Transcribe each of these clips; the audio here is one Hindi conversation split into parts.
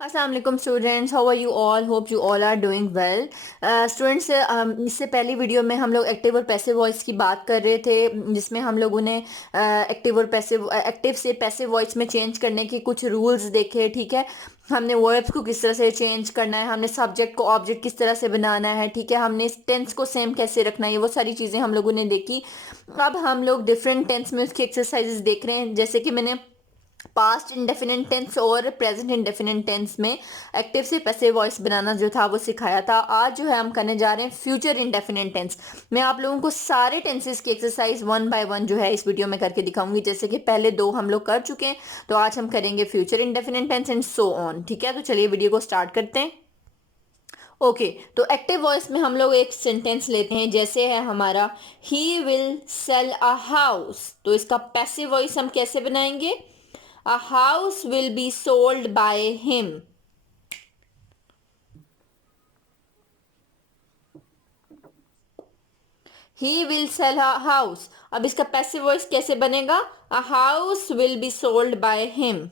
अस्सलाम वालेकुम students, how are you all? Hope you all are doing well. Students, इससे पहली वीडियो में हम लोग एक्टिव और पैसिव वॉइस की बात कर रहे थे, जिसमें हम लोगों ने एक्टिव से पैसिव वॉइस में चेंज करने के कुछ रूल्स देखे। ठीक है, हमने वर्ब्स को किस तरह से चेंज करना है, हमने सब्जेक्ट को ऑब्जेक्ट किस तरह से बनाना है, ठीक है, हमने टेंस को सेम कैसे रखना है, वो सारी चीज़ें हम लोगों ने देखी। अब हम लोग डिफरेंट टेंस में उसकी एक्सरसाइजेस देख रहे हैं, जैसे कि मैंने पास्ट इंडेफिनिट टेंस और प्रेजेंट इंडेफिनिट टेंस में एक्टिव से पैसिव वॉइस बनाना जो था वो सिखाया था। आज जो है हम करने जा रहे हैं फ्यूचर इंडेफिनिट टेंस। मैं आप लोगों को सारे टेंसेस की एक्सरसाइज वन बाय वन जो है इस वीडियो में करके दिखाऊंगी। जैसे कि पहले दो हम लोग कर चुके हैं, तो आज हम करेंगे future indefinite tense and so on. ठीक है, तो चलिए वीडियो को स्टार्ट करते हैं। ओके, तो एक्टिव वॉइस में हम लोग एक सेंटेंस लेते हैं, जैसे है हमारा he will sell a house. तो इसका पैसिव वॉइस हम कैसे बनाएंगे? A house will be sold by him. He will sell a house. अब इसका पैसिव वॉइस कैसे बनेगा? A house will be sold by him.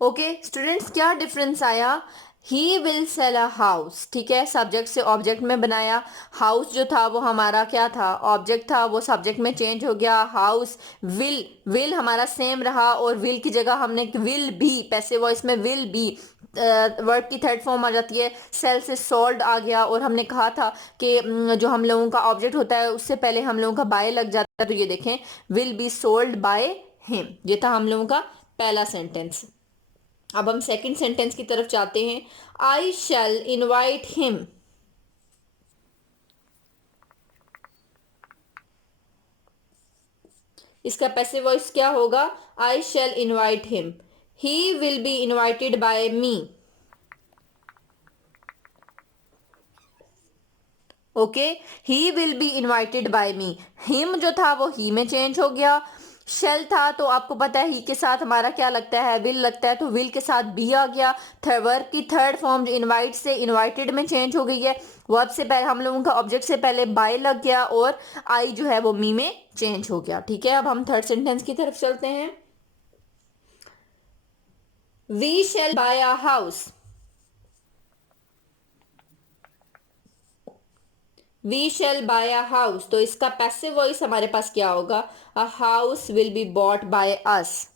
Okay students, क्या डिफरेंस आया? He will sell a house, ठीक है, सब्जेक्ट से ऑब्जेक्ट में बनाया। हाउस जो था वो हमारा क्या था? ऑब्जेक्ट था, वो सब्जेक्ट में चेंज हो गया। हाउस विल हमारा सेम रहा, और विल की जगह हमने विल बी, पैसिव वॉइस में विल बी वर्ब की थर्ड फॉर्म आ जाती है। सेल से सोल्ड आ गया, और हमने कहा था कि जो हम लोगों का ऑब्जेक्ट होता है उससे पहले हम लोगों का बाय लग जाता है। तो ये देखें, will be sold by him, ये था हम लोगों का पहला सेंटेंस। अब हम सेकंड सेंटेंस की तरफ जाते हैं। I shall invite him. इसका पैसिव वॉइस क्या होगा? I shall invite him. He will be invited by me. Okay, he will be invited by me. Him जो था वो ही में चेंज हो गया। शेल था, तो आपको पता है ही के साथ हमारा क्या लगता है? विल लगता है, तो विल के साथ बी आ गया। वर्ब की थर्ड फॉर्म जो इनवाइट से इनवाइटेड में चेंज हो गई है। वर्ब से पहले हम लोगों का ऑब्जेक्ट से पहले बाय लग गया, और आई जो है वो मी में चेंज हो गया। ठीक है, अब हम थर्ड सेंटेंस की तरफ चलते हैं। We shall buy a house. We shall buy a house, तो इसका पैसिव वॉइस हमारे पास क्या होगा? A house will be bought by us.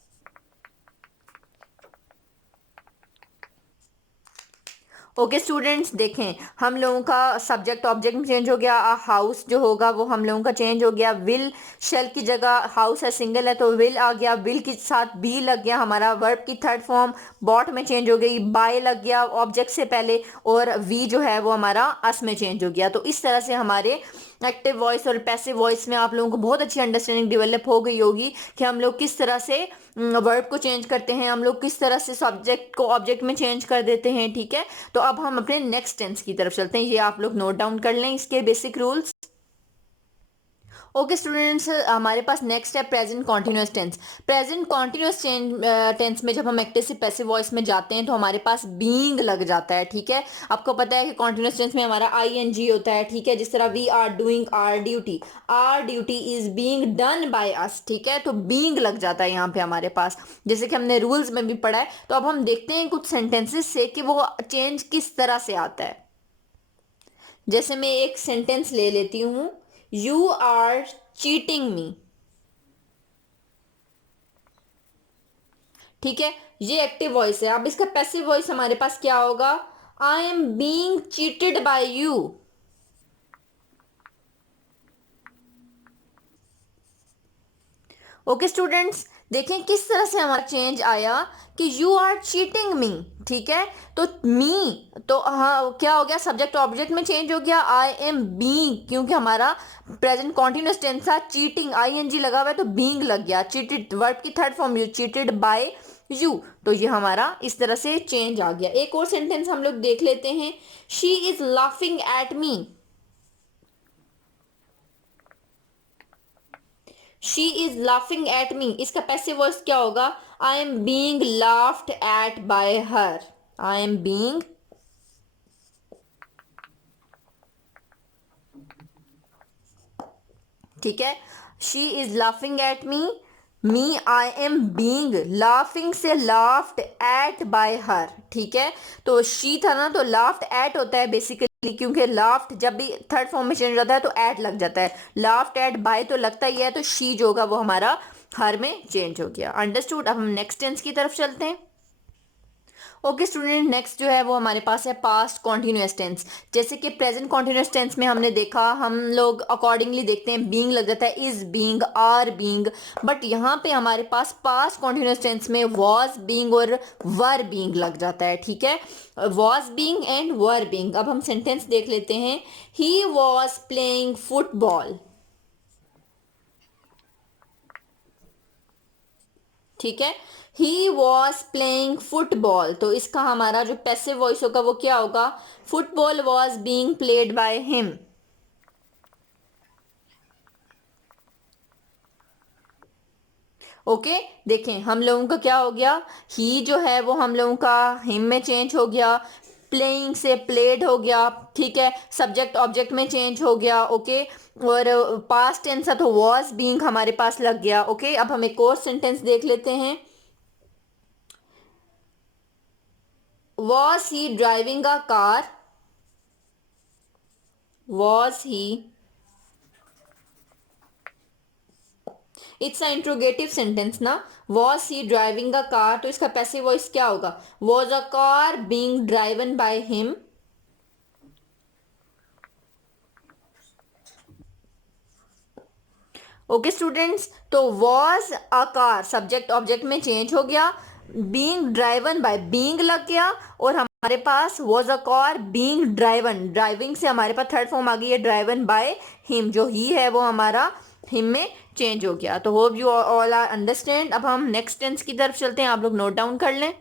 Okay students, देखें, हम लोगों का सब्जेक्ट ऑब्जेक्ट में चेंज हो गया। हाउस जो होगा वो हम लोगों का चेंज हो गया। विल शेल की जगह, हाउस है सिंगल है तो विल आ गया, विल के साथ बी लग गया। हमारा वर्ब की थर्ड फॉर्म बॉट में चेंज हो गई, बाय लग गया ऑब्जेक्ट से पहले, और वी जो है वो हमारा अस में चेंज हो गया। तो इस तरह से हमारे एक्टिव वॉइस और पैसिव वॉइस में आप लोगों को बहुत अच्छी अंडरस्टैंडिंग डेवलप हो गई होगी कि हम लोग किस तरह से वर्ब को चेंज करते हैं, हम लोग किस तरह से सब्जेक्ट को ऑब्जेक्ट में चेंज कर देते हैं। ठीक है, तो अब हम अपने नेक्स्ट टेंस की तरफ चलते हैं। ये आप लोग नोट डाउन कर लें, इसके बेसिक रूल्स। ओके स्टूडेंट्स, हमारे पास नेक्स्ट है present continuous tense. Present continuous tense में जब हम एक्टिव से पैसिव वॉइस में जाते हैं तो हमारे पास बीइंग लग जाता है। ठीक है, आपको पता है कि कॉन्टिन्यूस टेंस में हमारा आईएनजी होता है। ठीक है, जिस तरह we are doing our duty is being done by us. ठीक है, तो बीइंग लग जाता है यहाँ पे हमारे पास, जैसे कि हमने रूल्स में भी पढ़ा है। तो अब हम देखते हैं कुछ सेंटेंसेस से कि वो चेंज किस तरह से आता है। जैसे मैं एक सेंटेंस ले लेती हूँ, यू आर चीटिंग मी। ठीक है, ये एक्टिव वॉइस है। अब इसका पैसिव वॉइस हमारे पास क्या होगा? I am being cheated by you. Okay students, देखें किस तरह से हमारा चेंज आया कि यू आर चीटिंग मी। ठीक है, तो मी, तो हाँ क्या हो गया? सब्जेक्ट ऑब्जेक्ट में चेंज हो गया। आई एम बीइंग, क्योंकि हमारा प्रेजेंट कॉन्टिन्यूस टेंस था, चीटिंग आईएनजी लगा हुआ है तो बीइंग लग गया। चीटेड वर्ब की third form you, cheated by you. तो ये हमारा इस तरह से चेंज आ गया। एक और सेंटेंस हम लोग देख लेते हैं। She is laughing at me. She is laughing at me, इसका पैसिव वॉइस क्या होगा? I am being laughed eight bye her. I am being, ठीक है, she is laughing at me me I am being laughing से लाफ्ड एट बाय हर, ठीक है। तो शी था ना, तो लाफ्ड एट होता है बेसिकली, क्योंकि लाफ्ड जब भी थर्ड फॉर्म में चेंज हो जाता है तो एट लग जाता है। लाफ्ड एट बाय तो लगता ही है, तो शी जो होगा वो हमारा हर में चेंज हो गया। अंडरस्टूड। अब हम नेक्स्ट टेंस की तरफ चलते हैं। ओके स्टूडेंट, नेक्स्ट जो है वो हमारे पास है पास्ट कॉन्टिन्यूस टेंस। जैसे कि प्रेजेंट कॉन्टिन्यूस टेंस में हमने देखा, हम लोग अकॉर्डिंगली देखते हैं बीइंग लग जाता है, is being, are being, but यहाँ पे हमारे पास पास्ट कॉन्टिन्यूस टेंस में वॉज बीइंग और वर बीइंग लग जाता है, ठीक है। Was being and were being. अब हम सेंटेंस देख लेते हैं। ही वॉज प्लेइंग फुटबॉल, ठीक है। ही वॉज प्लेइंग फुटबॉल, तो इसका हमारा जो पैसिव वॉइस होगा वो क्या होगा? Football was being played by him. Okay, देखें हम लोगों का क्या हो गया, ही जो है वो हम लोगों का हिम में चेंज हो गया, प्लेइंग से प्लेड हो गया, ठीक है। सब्जेक्ट ऑब्जेक्ट में चेंज हो गया, ओके। और पास्ट टेंस था तो वॉज बीइंग हमारे पास लग गया, ओके। अब हम एक और सेंटेंस देख लेते हैं। Was he driving a car, was he, it's a interrogative sentence ना, was he driving a car, तो इसका पैसिव वॉइस क्या होगा? Was a car being driven by him. Okay students, तो was a car subject object में चेंज हो गया, बीइंग ड्राइवन बाय बीइंग लग गया, और हमारे पास was a car being driven, driving से हमारे पास थर्ड फॉर्म आ गई है ड्राइवन बाय हिम, जो ही है वो हमारा हिम में चेंज हो गया। तो hope you all are understand. अब हम नेक्स्ट टेंस की तरफ चलते हैं, आप लोग नोट डाउन कर लें।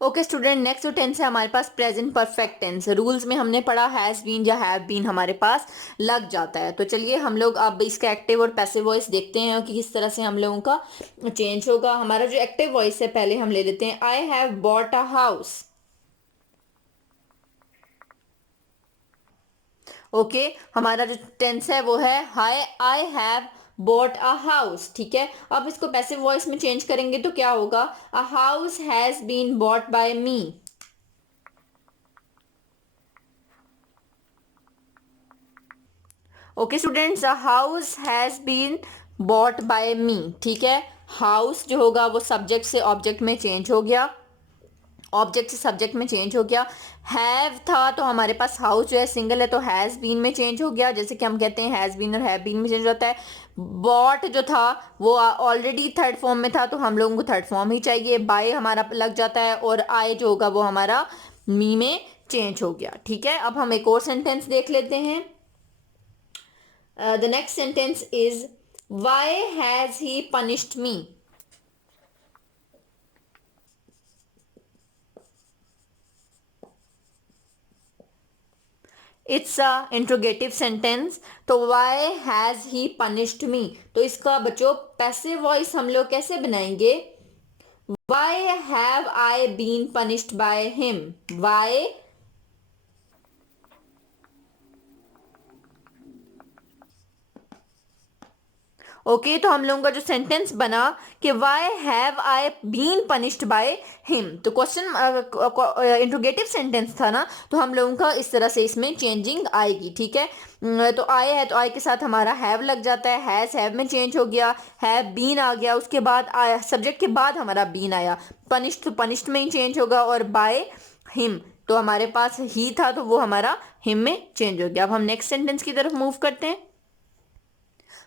ओके स्टूडेंट, नेक्स्ट जो टेंस है हमारे पास प्रेजेंट परफेक्ट टेंस। रूल्स में हमने पढ़ा हैज बीन या हैव बीन हमारे पास लग जाता है। तो चलिए हम लोग अब इसका एक्टिव और पैसिव वॉइस देखते हैं कि किस तरह से हम लोगों का चेंज होगा। हमारा जो एक्टिव वॉइस है पहले हम ले लेते हैं, I have bought a house. Okay, हमारा जो टेंस है वो है high I have bought a house, ठीक है। अब इसको पैसिव वॉइस में चेंज करेंगे तो क्या होगा? A house has been bought by me. Okay students, a house has been bought by me, ठीक है। हाउस जो होगा वो सब्जेक्ट से ऑब्जेक्ट में चेंज हो गया, ऑब्जेक्ट से सब्जेक्ट में चेंज हो गया। हैव था तो हमारे पास हाउस जो है सिंगल है तो हैज बीन में चेंज हो गया, जैसे कि हम कहते हैं हैज बीन और हैव बीन में चेंज होता है। बॉट जो था वो ऑलरेडी थर्ड फॉर्म में था तो हम लोगों को थर्ड फॉर्म ही चाहिए, बाय हमारा लग जाता है, और आई जो होगा वो हमारा मी में चेंज हो गया, ठीक है। अब हम एक और सेंटेंस देख लेते हैं। The next sentence is, why has he punished me? It's a interrogative sentence. तो why has he punished me? तो इसका बच्चों पैसिव वॉइस हम लोग कैसे बनाएंगे? Why have I been punished by him? Why? Okay, तो हम लोगों का जो सेंटेंस बना कि why have I been punished by him, तो क्वेश्चन इंट्रोगेटिव सेंटेंस था ना, तो हम लोगों का इस तरह से इसमें चेंजिंग आएगी, ठीक है। तो आई है तो आई के साथ हमारा हैव लग जाता है, हैज हैव में चेंज हो गया, हैव बीन आ गया, उसके बाद सब्जेक्ट के बाद हमारा बीन आया, पनिश्ड तो पनिश्ड में ही चेंज होगा, और बाय हिम तो हमारे पास ही था तो वो हमारा हिम में चेंज हो गया। अब हम नेक्स्ट सेंटेंस की तरफ मूव करते हैं।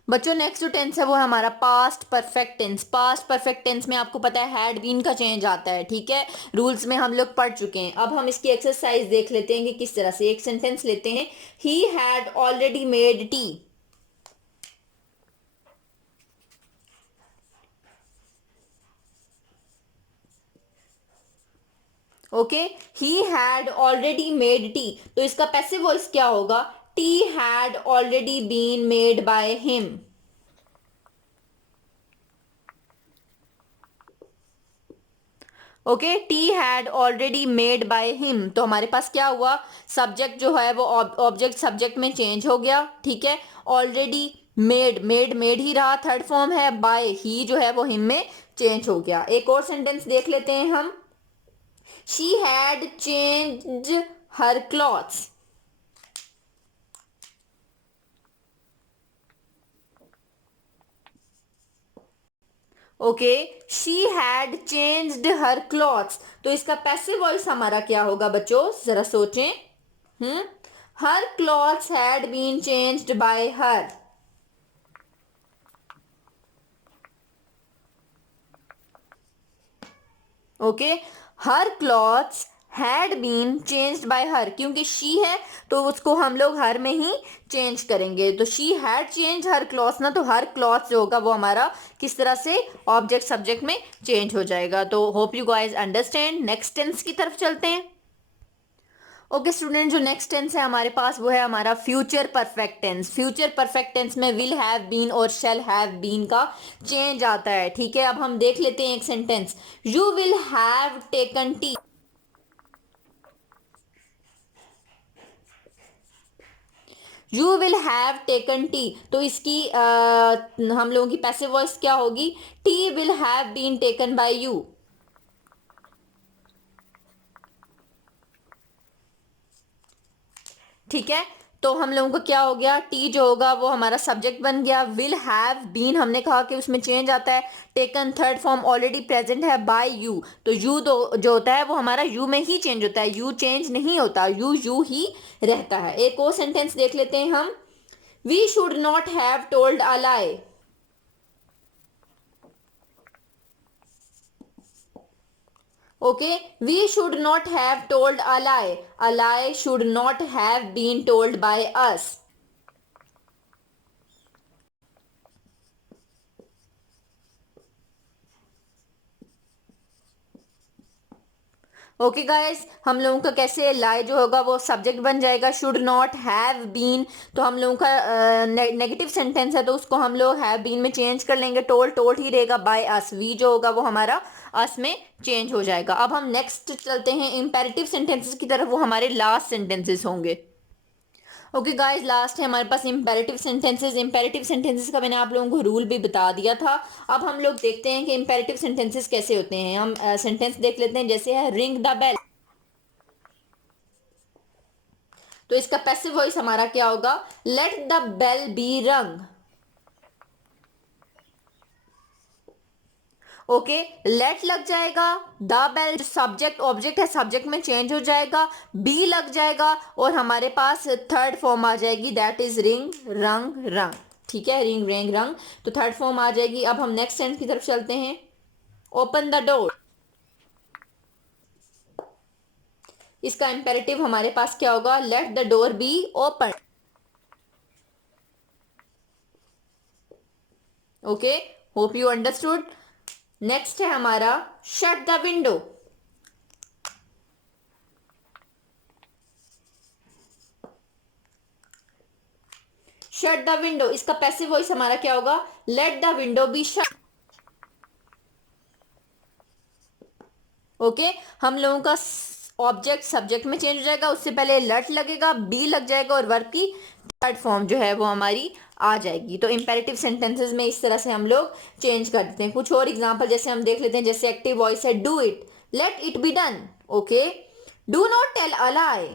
बच्चों नेक्स्ट जो टेंस है वो है हमारा past perfect tense. Past perfect tense में आपको पता है हैड बीन का चेंज आता है, ठीक है। रूल्स में हम लोग पढ़ चुके हैं। अब हम इसकी एक्सरसाइज देख लेते हैं कि किस तरह से। एक सेंटेंस लेते हैं, he had already made tea. Okay, he had already made tea, तो इसका पैसिव वॉइस क्या होगा? Tea had already been made by him. Okay, tea had already made by him, तो हमारे पास क्या हुआ? सब्जेक्ट जो है वो ऑब्जेक्ट सब्जेक्ट में चेंज हो गया, ठीक है। ऑलरेडी मेड ही रहा, थर्ड फॉर्म है। बाय, ही जो है वो हिम में चेंज हो गया। एक और सेंटेंस देख लेते हैं हम। She had change her clothes. Okay, she had changed her clothes, तो इसका पैसिव वॉइस हमारा क्या होगा बच्चों, जरा सोचें। Hmm her clothes had been changed by her. Okay, her clothes had been changed by her, क्योंकि शी है तो उसको हम लोग हर में ही चेंज करेंगे। तो she had change her clothes ना, तो हर क्लॉथ जो होगा वो हमारा किस तरह से ऑब्जेक्ट सब्जेक्ट में चेंज हो जाएगा। तो hope you guys understand. Next tense की तरफ चलते हैं। ओके स्टूडेंट, जो नेक्स्ट टेंस है हमारे पास वो है हमारा future perfect tense. Future perfect tense में विल हैव बीन और शैल हैव बीन का चेंज आता है। ठीक है, अब हम देख लेते हैं एक sentence. You will have taken tea. You will have taken tea, तो इसकी हम लोगों की पैसिव वॉइस क्या होगी, tea will have been taken by you. ठीक है, तो हम लोगों को क्या हो गया, टी जो होगा वो हमारा सब्जेक्ट बन गया। विल हैव बीन हमने कहा कि उसमें चेंज आता है। Taken third form already present है बाय यू, तो यू तो जो होता है वो हमारा यू में ही चेंज होता है, यू चेंज नहीं होता, यू यू ही रहता है। एक और सेंटेंस देख लेते हैं हम। We should not have told a lie. Okay, we should not have told a lie. A lie should not have been told by us. Okay guys, हम लोगों का कैसे लाई जो होगा वो सब्जेक्ट बन जाएगा, शुड नॉट हैव बीन। तो हम लोगों का नेगेटिव सेंटेंस है तो उसको हम लोग हैव बीन में चेंज कर लेंगे। टोल्ड टोल्ड ही रहेगा। बाय अस, वी जो होगा वो हमारा अस में चेंज हो जाएगा। अब हम नेक्स्ट चलते हैं इंपेरेटिव सेंटेंसेस की तरफ, वो हमारे लास्ट सेंटेंसेस होंगे। ओके गाइस, लास्ट है हमारे पास इंपेरेटिव सेंटेंसेस। इंपेरेटिव सेंटेंसेस का मैंने आप लोगों को रूल भी बता दिया था। अब हम लोग देखते हैं कि इंपेरेटिव सेंटेंसेस कैसे होते हैं। हम सेंटेंस देख लेते हैं, जैसे है रिंग द बेल। तो इसका पैसिव वॉइस हमारा क्या होगा, लेट द बेल बी रंग। ओके, लेट लग जाएगा, द बेल जो सब्जेक्ट ऑब्जेक्ट है सब्जेक्ट में चेंज हो जाएगा, बी लग जाएगा और हमारे पास थर्ड फॉर्म आ जाएगी, दैट इज रिंग रंग रंग। ठीक है, रिंग रेंग रंग, तो थर्ड फॉर्म आ जाएगी। अब हम नेक्स्ट सेंटेंस की तरफ चलते हैं। Open the door. इसका इंपेरेटिव हमारे पास क्या होगा, let the door be open. Okay, hope you understood. Next है हमारा shut the window. Shut the window, इसका पैसिव वॉइस हमारा क्या होगा, let the window be shut. Okay, हम लोगों का ऑब्जेक्ट सब्जेक्ट में चेंज हो जाएगा, उससे पहले लेट लगेगा, बी लग जाएगा और वर्ब की थर्ड फॉर्म जो है वो हमारी आ जाएगी। तो इंपेरेटिव सेंटेंसेस में इस तरह से हम लोग चेंज कर देते हैं। कुछ और एग्जांपल जैसे हम देख लेते हैं, जैसे एक्टिव वॉइस है do it, let it be done. Okay, do not tell a lie,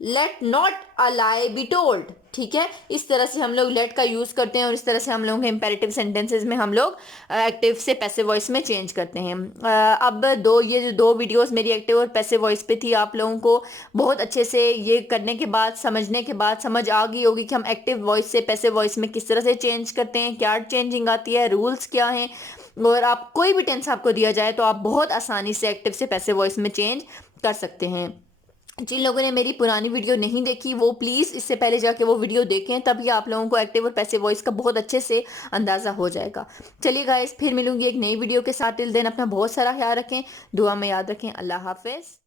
let not a lie be told. ठीक है, इस तरह से हम लोग लेट का यूज करते हैं और इस तरह से हम लोग इंपेरेटिव सेंटेंसेस में हम लोग एक्टिव से पैसिव वॉइस में चेंज करते हैं। अब ये जो दो वीडियोस मेरी एक्टिव और पैसिव वॉइस पे थी, आप लोगों को बहुत अच्छे से ये करने के बाद, समझने के बाद समझ आ गई होगी कि हम एक्टिव वॉइस से पैसिव वॉइस में किस तरह से चेंज करते हैं, क्या चेंजिंग आती है, रूल्स क्या हैं। और आप कोई भी टेंस आपको दिया जाए तो आप बहुत आसानी से एक्टिव से पैसिव वॉइस में चेंज कर सकते हैं। जिन लोगों ने मेरी पुरानी वीडियो नहीं देखी वो प्लीज़ इससे पहले जाके वो वीडियो देखें, तभी आप लोगों को एक्टिव और पैसिव वॉइस का बहुत अच्छे से अंदाज़ा हो जाएगा। चलिए गाइस, फिर मिलूंगी एक नई वीडियो के साथ। टिल देन अपना बहुत सारा ख्याल रखें, दुआ में याद रखें। अल्लाह हाफिज़।